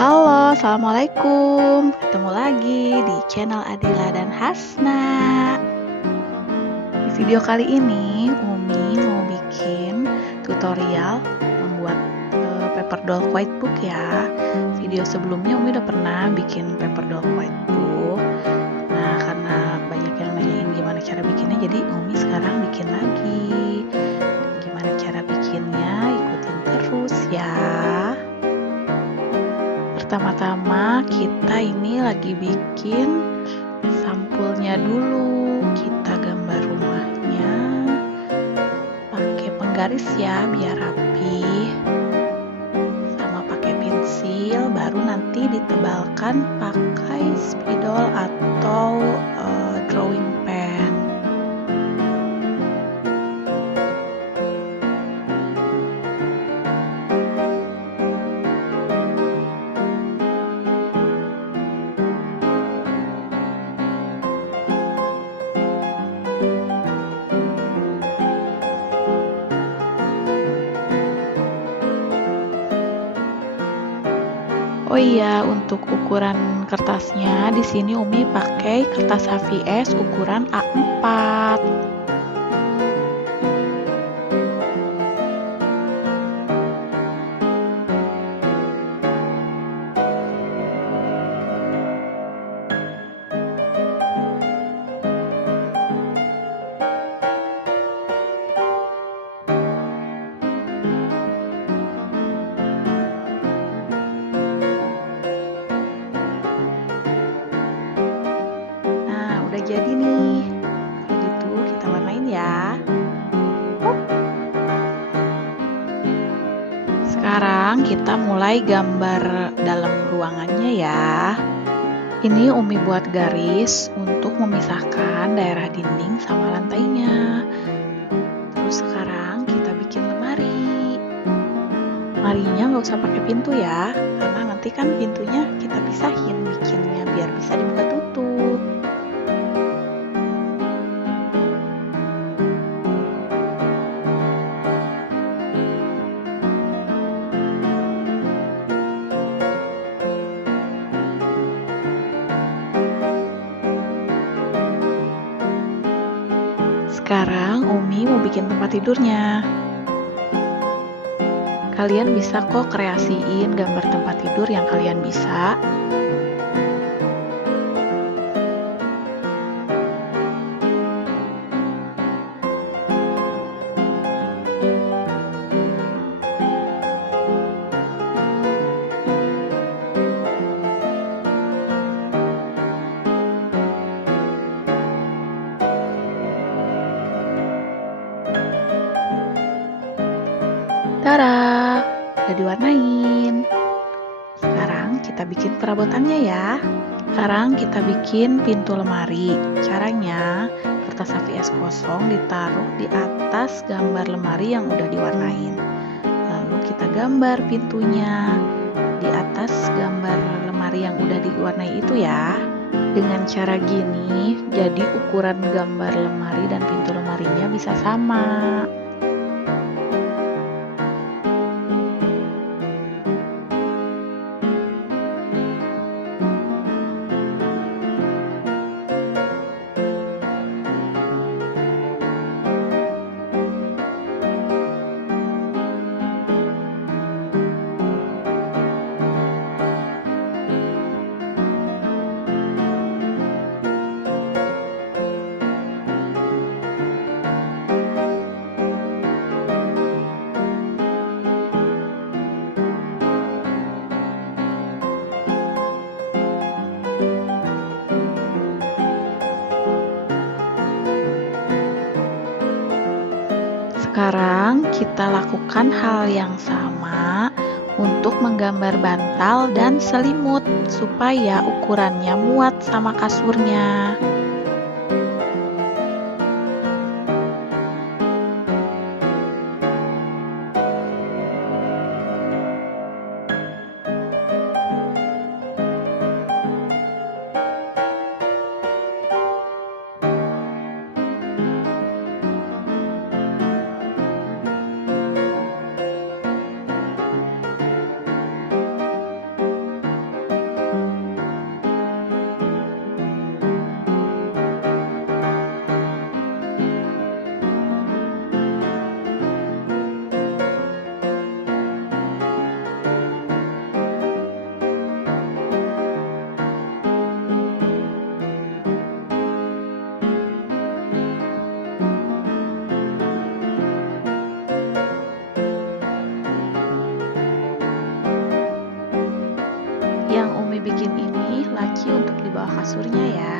Halo, assalamualaikum. Ketemu lagi di channel Adila dan Hasna. Di video kali ini, Umi mau bikin tutorial membuat paper doll white book ya. Video sebelumnya Umi udah pernah bikin paper doll white book. Nah, karena banyak yang nanyain gimana cara bikinnya, jadi Umi sekarang bikin lagi. Gimana cara bikinnya? Ikutin terus ya. Pertama-tama kita ini lagi bikin sampulnya dulu. Kita gambar rumahnya pakai penggaris ya biar rapi, sama pakai pensil, baru nanti ditebalkan pakai spidol atau drawing pen. Oh iya, untuk ukuran kertasnya di sini Umi pakai kertas HVS ukuran A4. Udah jadi nih. Kalau gitu kita warnain ya. Sekarang kita mulai gambar dalam ruangannya ya. Ini Umi buat garis untuk memisahkan daerah dinding sama lantainya. Terus sekarang kita bikin lemari. Lemarinya nggak usah pakai pintu ya, karena nanti kan pintunya kita pisahin bikinnya biar bisa dibuka tutup. Sekarang Umi mau bikin tempat tidurnya. Kalian bisa kok kreasiin gambar tempat tidur yang kalian bisa. Tada, udah diwarnain. Sekarang kita bikin perabotannya ya. Sekarang kita bikin pintu lemari. Caranya, kertas HVS kosong ditaruh di atas gambar lemari yang udah diwarnain. Lalu kita gambar pintunya di atas gambar lemari yang udah diwarnai itu ya. Dengan cara gini, jadi ukuran gambar lemari dan pintu lemarinya bisa sama. Sekarang kita lakukan hal yang sama untuk menggambar bantal dan selimut supaya ukurannya muat sama kasurnya. bawah kasurnya ya.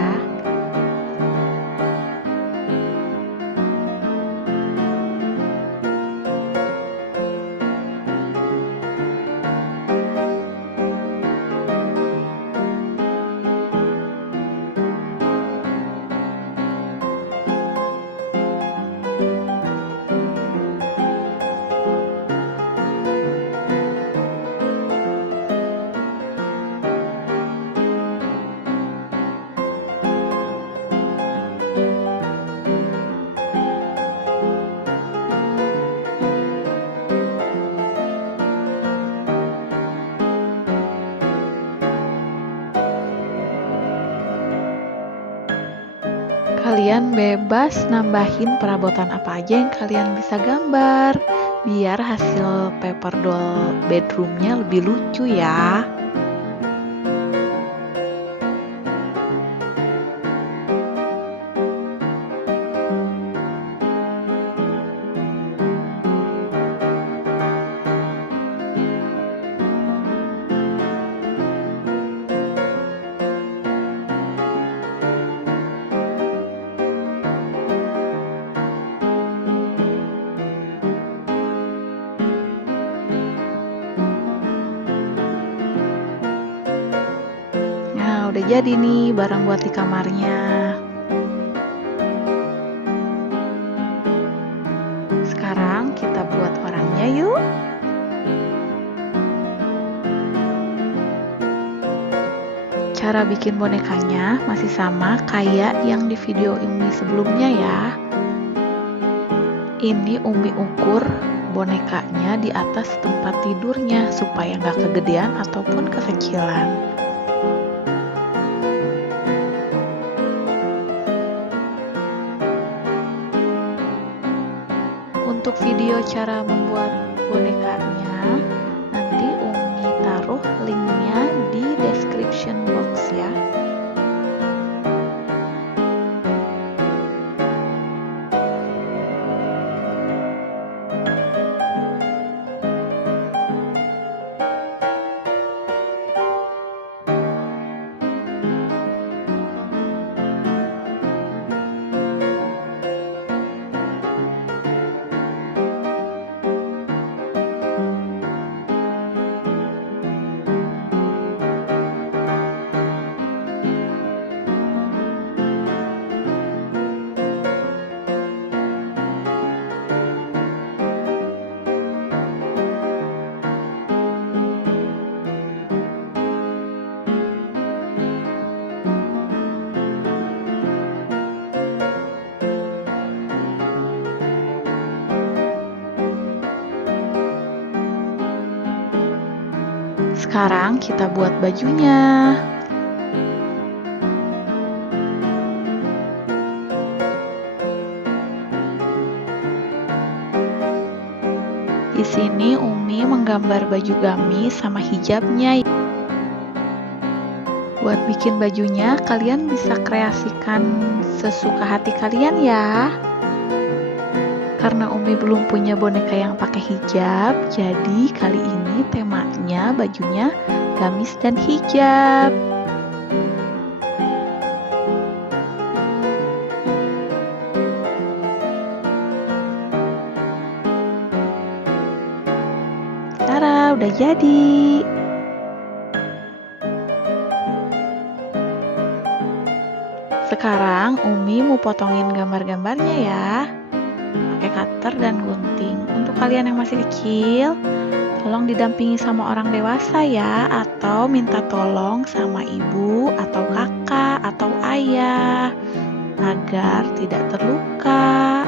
Kalian bebas nambahin perabotan apa aja yang kalian bisa gambar, biar hasil paper doll bedroomnya lebih lucu ya. Nah, udah jadi nih barang buat di kamarnya. Sekarang kita buat orangnya yuk. Cara bikin bonekanya masih sama kayak yang di video ini sebelumnya ya. Ini Umi ukur bonekanya di atas tempat tidurnya supaya nggak kegedean ataupun kekecilan. Untuk video cara membuat bonekanya, nanti Umi taruh linknya di description box ya. Sekarang kita buat bajunya. Di sini Umi menggambar baju gamis sama hijabnya. Buat bikin bajunya, kalian bisa kreasikan sesuka hati kalian ya. Karena Umi belum punya boneka yang pakai hijab, jadi kali ini temanya bajunya gamis dan hijab. Tara, udah jadi. Sekarang Umi mau potongin gambar-gambarnya ya. Pakai cutter dan gunting. Untuk kalian yang masih kecil, tolong didampingi sama orang dewasa ya, atau minta tolong sama ibu atau kakak atau ayah agar tidak terluka.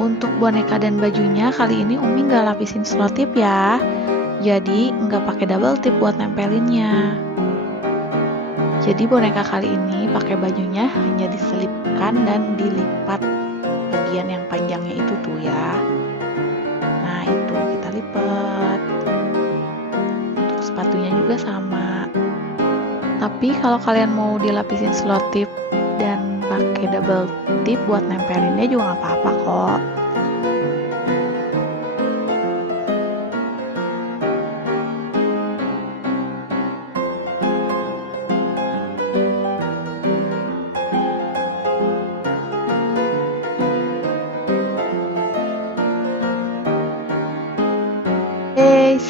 Untuk boneka dan bajunya kali ini Umi nggak lapisin selotip ya, jadi nggak pakai double tip buat nempelinnya. Jadi boneka kali ini pakai bajunya hanya diselipkan dan dilipat bagian yang panjangnya itu tuh ya. Nah itu kita lipat. sepatunya juga sama. Tapi kalau kalian mau dilapisin selotip dan pakai double tip buat nempelinnya juga nggak apa-apa kok.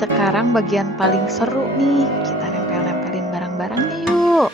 Sekarang bagian paling seru nih, kita nempel-nempelin barang-barangnya yuk.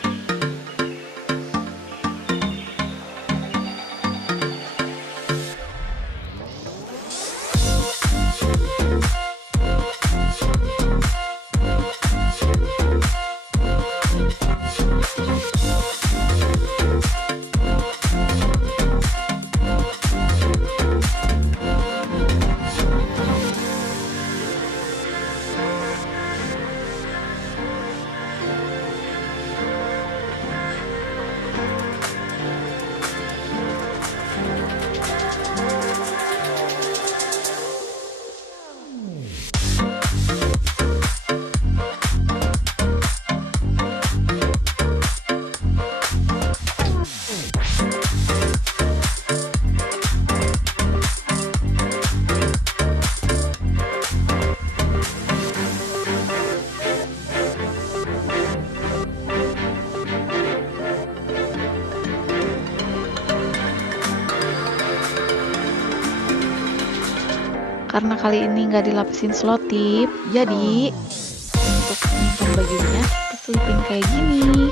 Karena kali ini nggak dilapisin selotip, jadi untuk menyimpan bajunya kita selipin kayak gini.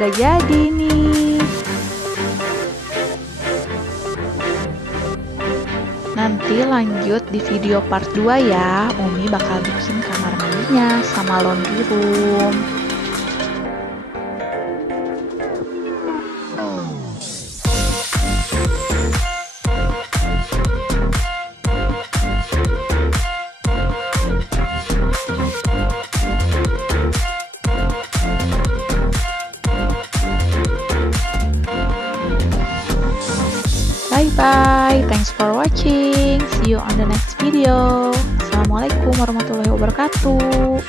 udah jadi nih. Nanti lanjut di video part 2 ya. Umi bakal bikin kamar mandinya sama laundry room. Bye-bye. Thanks for watching. See you on the next video. Assalamualaikum warahmatullahi wabarakatuh.